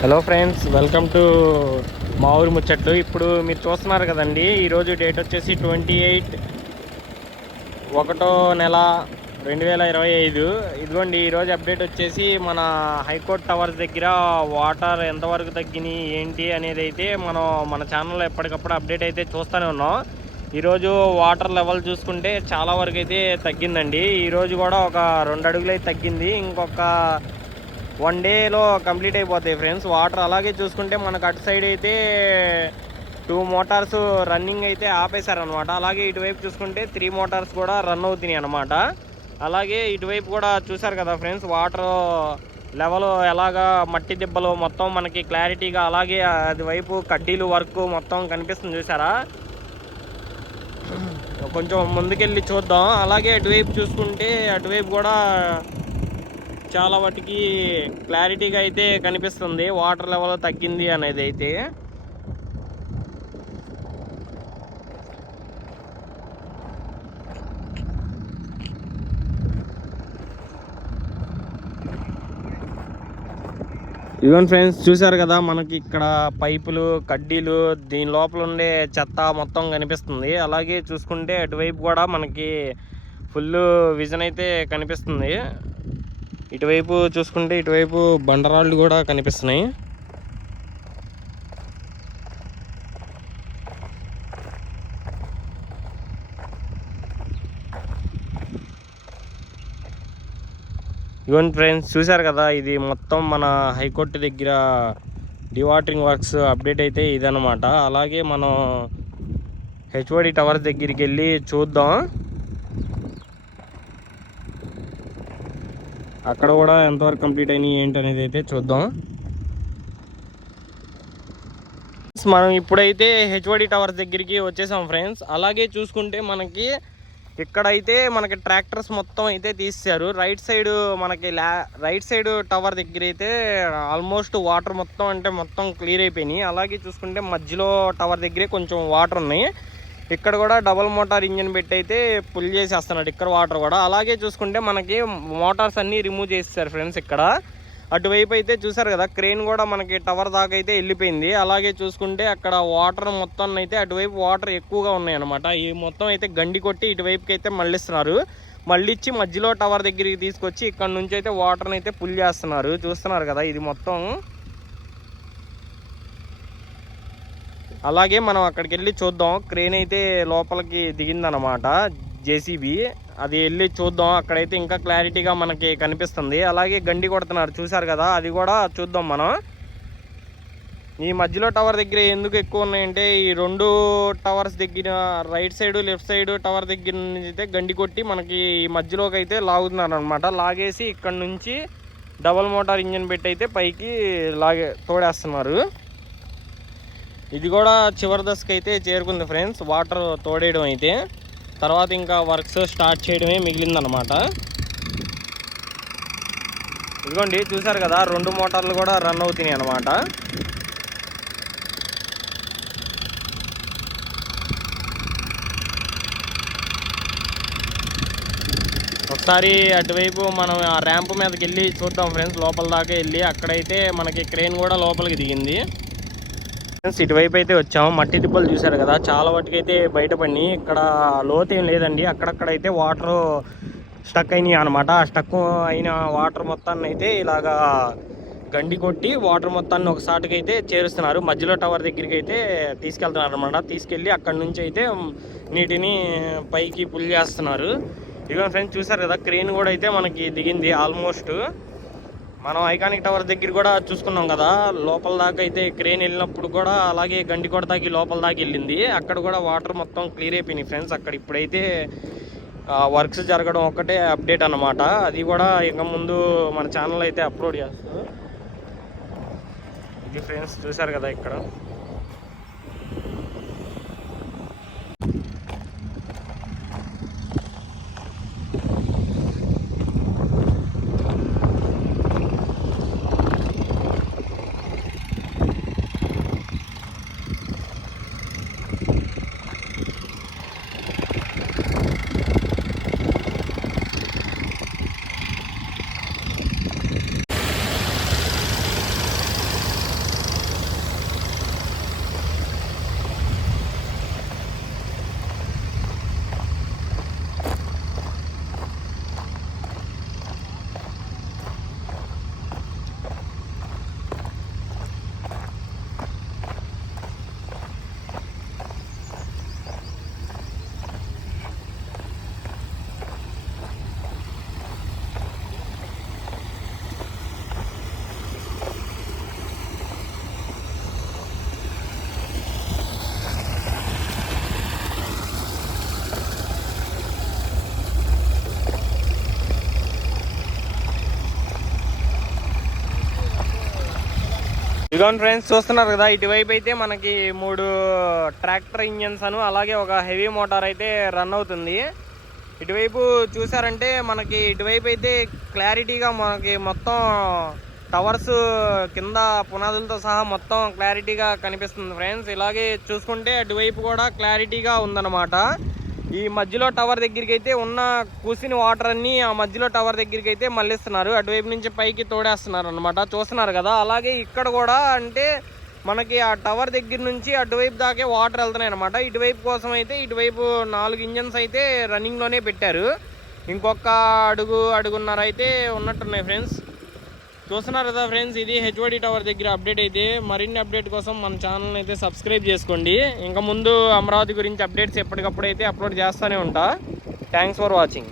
Hello friends welcome to మా ఊరి ముచ్చట్లు ఇప్పుడు మీరు చూస్తున్నారు కదండి ఈరోజు డేట్ వచ్చేసి ట్వంటీ ఎయిట్ ఒకటో నెల రెండు వేల ఇరవై ఐదు. ఇదిగోండి ఈరోజు అప్డేట్ వచ్చేసి మన హైకోర్టు టవర్స్ దగ్గర వాటర్ ఎంతవరకు తగ్గినాయి ఏంటి అనేది అయితే మనం మన ఛానల్లో ఎప్పటికప్పుడు అప్డేట్ అయితే చూస్తూనే ఉన్నాం. ఈరోజు వాటర్ లెవెల్ చూసుకుంటే చాలా వరకు అయితే తగ్గిందండి. ఈరోజు కూడా ఒక రెండు అడుగులు అయితే తగ్గింది. ఇంకొక వన్ డేలో కంప్లీట్ అయిపోతాయి ఫ్రెండ్స్. వాటర్ అలాగే చూసుకుంటే మనకు అటు సైడ్ అయితే టూ మోటార్స్ రన్నింగ్ అయితే ఆపేశారనమాట అలాగే ఇటువైపు చూసుకుంటే త్రీ మోటార్స్ కూడా రన్ అవుతున్నాయి అనమాట అలాగే ఇటువైపు కూడా చూసారు కదా ఫ్రెండ్స్ వాటర్ లెవెల్ ఎలాగా మట్టి దిబ్బలు మొత్తం మనకి క్లారిటీగా అలాగే అది వైపు కడ్డీలు వర్క్ మొత్తం కనిపిస్తుంది చూసారా కొంచెం ముందుకెళ్ళి చూద్దాం. అలాగే అటువైపు చూసుకుంటే అటువైపు కూడా చాలా వాటికి క్లారిటీగా అయితే కనిపిస్తుంది. వాటర్ లెవెల్ తగ్గింది అనేది అయితే. ఇవన్ ఫ్రెండ్స్ చూసారు కదా మనకి ఇక్కడ పైపులు కడ్డీలు దీని లోపల ఉండే చెత్త మొత్తం కనిపిస్తుంది. అలాగే చూసుకుంటే అటువైపు కూడా మనకి ఫుల్ విజన్ అయితే కనిపిస్తుంది. ఇటువైపు చూసుకుంటే ఇటువైపు బండరాళ్ళు కూడా కనిపిస్తున్నాయి. ఇవన్ ఫ్రెండ్స్ చూశారు కదా ఇది మొత్తం మన హైకోర్టు దగ్గర డివాటరింగ్ వర్క్స్ అప్డేట్ అయితే ఇదనమాట అలాగే మనం హెచ్ఓడి టవర్ దగ్గరికి వెళ్ళి చూద్దాం. అక్కడ కూడా ఎంతవరకు కంప్లీట్ అయినాయి ఏంటి అనేది అయితే చూద్దాం. మనం ఇప్పుడైతే హెచ్ఓడి టవర్ దగ్గరికి వచ్చేసాం ఫ్రెండ్స్ అలాగే చూసుకుంటే మనకి ఇక్కడైతే మనకి ట్రాక్టర్స్ మొత్తం అయితే తీసారు రైట్ సైడ్ మనకి లా రైట్ సైడ్ టవర్ దగ్గర అయితే ఆల్మోస్ట్ వాటర్ మొత్తం అంటే మొత్తం క్లియర్ అయిపోయినాయి. అలాగే చూసుకుంటే మధ్యలో టవర్ దగ్గరే కొంచెం వాటర్ ఉన్నాయి. ఇక్కడ కూడా డబల్ మోటార్ ఇంజిన్ పెట్టి అయితే పుల్ చేసేస్తున్నాడు. ఇక్కడ వాటర్ కూడా. అలాగే చూసుకుంటే మనకి మోటార్స్ అన్నీ రిమూవ్ చేస్తారు ఫ్రెండ్స్ ఇక్కడ. అటువైపు అయితే చూసారు కదా క్రెయిన్ కూడా మనకి టవర్ దాకా అయితే వెళ్ళిపోయింది. అలాగే చూసుకుంటే అక్కడ వాటర్ మొత్తం అయితే అటువైపు వాటర్ ఎక్కువగా ఉన్నాయి అనమాట ఈ మొత్తం అయితే గండి కొట్టి ఇటువైపుకి అయితే మళ్ళిస్తున్నారు. మళ్ళిచ్చి మధ్యలో టవర్ దగ్గరికి తీసుకొచ్చి ఇక్కడ నుంచి అయితే వాటర్ని అయితే పుల్ చేస్తున్నారు. చూస్తున్నారు కదా ఇది మొత్తం. అలాగే మనం అక్కడికి వెళ్ళి చూద్దాం. క్రేన్ అయితే లోపలికి దిగిందనమాట జేసీబీ అది వెళ్ళి చూద్దాం. అక్కడైతే ఇంకా క్లారిటీగా మనకి కనిపిస్తుంది. అలాగే గండి కొడుతున్నారు చూసారు కదా? అది కూడా చూద్దాం మనం. ఈ మధ్యలో టవర్ దగ్గర ఎందుకు ఎక్కువ ఉన్నాయంటే ఈ రెండు టవర్స్ దగ్గర right side left side tower దగ్గర నుంచి అయితే గండి కొట్టి మనకి ఈ మధ్యలోకి అయితే లాగుతున్నారు అనమాట లాగేసి ఇక్కడ నుంచి డబల్ మోటార్ ఇంజిన్ పెట్టి అయితే పైకి లాగే తోడేస్తున్నారు. ఇది కూడా చివరి దశకు అయితే చేరుకుంది ఫ్రెండ్స్. వాటర్ తోడేయడం అయితే. తర్వాత ఇంకా వర్క్స్ స్టార్ట్ చేయడమే మిగిలిందనమాట ఇదిగోండి చూసారు కదా రెండు మోటార్లు కూడా రన్ అవుతున్నాయి అనమాట ఒకసారి అటువైపు మనం ఆ ర్యాంప్ మీదకి వెళ్ళి చూద్దాం ఫ్రెండ్స్. లోపల దాకా వెళ్ళి అక్కడైతే మనకి క్రెయిన్ కూడా లోపలికి దిగింది. ఫ్రెండ్స్ ఇటువైపు అయితే వచ్చాము. మట్టి దిబ్బలు చూసారు కదా చాలా వాటికైతే బయటపడి ఇక్కడ లోతు ఏం లేదండి. అక్కడక్కడైతే వాటర్ స్టక్ అయినాయి అనమాట ఆ స్టక్ అయిన వాటర్ మొత్తాన్ని అయితే ఇలాగా గండి కొట్టి వాటర్ మొత్తాన్ని ఒకసారికి అయితే చేరుస్తున్నారు. మధ్యలో టవర్ దగ్గరికి అయితే తీసుకెళ్తున్నారు అనమాట తీసుకెళ్ళి అక్కడి నుంచి అయితే నీటిని పైకి పుల్ చేస్తున్నారు. ఇక ఫ్రెండ్స్ చూసారు కదా క్రెయిన్ కూడా అయితే మనకి దిగింది ఆల్మోస్ట్ మనం ఐకానిక్ టవర్ దగ్గర కూడా చూసుకున్నాం కదా లోపల దాకా అయితే క్రేన్ వెళ్ళినప్పుడు కూడా అలాగే గండికోట దాకి లోపల దాకా వెళ్ళింది. అక్కడ కూడా వాటర్ మొత్తం క్లియర్ అయిపోయినాయి ఫ్రెండ్స్. అక్కడ ఇప్పుడైతే వర్క్స్ జరగడం ఒక్కటే అప్డేట్ అనమాట అది కూడా ఇక ముందు మన ఛానల్ అయితే అప్లోడ్ చేస్తాం. ఇది ఫ్రెండ్స్ చూసారు కదా ఇక్కడ. ఇదిగోండి ఫ్రెండ్స్ చూస్తున్నారు కదా ఇటువైపు అయితే మనకి మూడు ట్రాక్టర్ ఇంజన్స్ అను అలాగే ఒక హెవీ మోటార్ అయితే రన్ అవుతుంది. ఇటువైపు చూసారంటే మనకి ఇటువైపు అయితే క్లారిటీగా మనకి మొత్తం టవర్స్ కింద పునాదులతో సహా మొత్తం క్లారిటీగా కనిపిస్తుంది ఫ్రెండ్స్ ఇలాగే చూసుకుంటే అటువైపు కూడా క్లారిటీగా ఉందన్నమాట. ఈ మధ్యలో టవర్ దగ్గరికి అయితే ఉన్న కూసిన వాటర్ అన్ని ఆ మధ్యలో టవర్ దగ్గరికి అయితే మళ్ళిస్తున్నారు. అటువైపు నుంచి పైకి తోడేస్తున్నారు అనమాట చూస్తున్నారు కదా? అలాగే ఇక్కడ కూడా అంటే మనకి ఆ టవర్ దగ్గర నుంచి అటువైపు దాకే వాటర్ వెళ్తున్నాయి అనమాట ఇటువైపు కోసం అయితే ఇటువైపు నాలుగు ఇంజన్స్ అయితే రన్నింగ్లోనే పెట్టారు. ఇంకొక అడుగు అడుగున్నర అయితే ఉన్నట్టున్నాయి ఫ్రెండ్స్ చూస్తున్నారు కదా ఫ్రెండ్స్ ఇది హెచ్ఓడి టవర్ దగ్గర అప్డేట్ అయితే మరిన్ని అప్డేట్ కోసం మన ఛానల్ అయితే సబ్స్క్రైబ్ చేసుకోండి. ఇంకా ముందు అమరావతి గురించి అప్డేట్స్ ఎప్పటికప్పుడు అయితే అప్లోడ్ చేస్తూనే ఉంటా. Thanks for watching